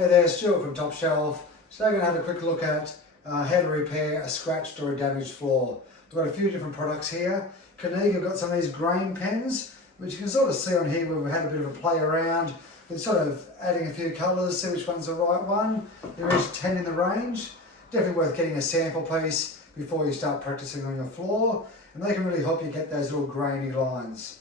Hey there, Stuart from Top Shelf. Today we're going to have a quick look at how to repair a scratched or a damaged floor. We've got a few different products here. Koenig have got some of these grain pens, which you can sort of see on here where we've had a bit of a play around with sort of adding a few colours, see which one's the right one. There is 10 in the range. Definitely worth getting a sample piece before you start practicing on your floor, and they can really help you get those little grainy lines.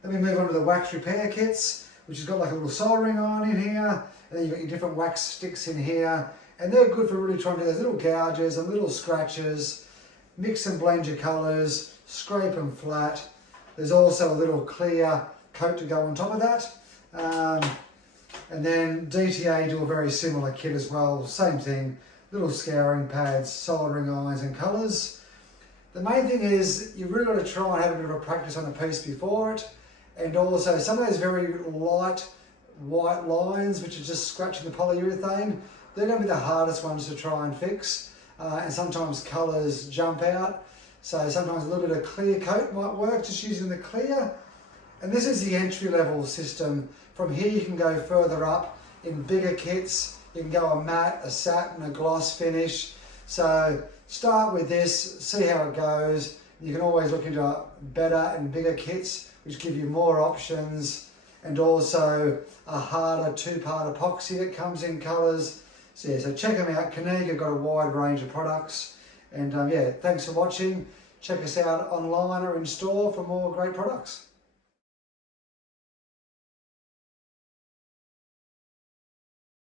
Then we move on to the wax repair kits, which has got like a little soldering iron in here, and then you've got your different wax sticks in here, and they're good for really trying to do those little gouges and little scratches. Mix and blend your colours, scrape them flat. There's also a little clear coat to go on top of that. And then DTA do a very similar kit as well, same thing, little scouring pads, soldering irons and colours. The main thing is you've really got to try and have a bit of a practice on the piece before it, and also some of those very light white lines which are just scratching the polyurethane, they're going to be the hardest ones to try and fix, and sometimes colours jump out, so sometimes a little bit of clear coat might work, just using the clear. And this is the entry level system. From here you can go further up in bigger kits. You can go a matte, a satin, a gloss finish. So start with this, see how it goes. You can always look into better and bigger kits which give you more options, and also a harder two-part epoxy that comes in colours. So yeah, so check them out. Koenig have got a wide range of products, and yeah, thanks for watching. Check us out online or in store for more great products.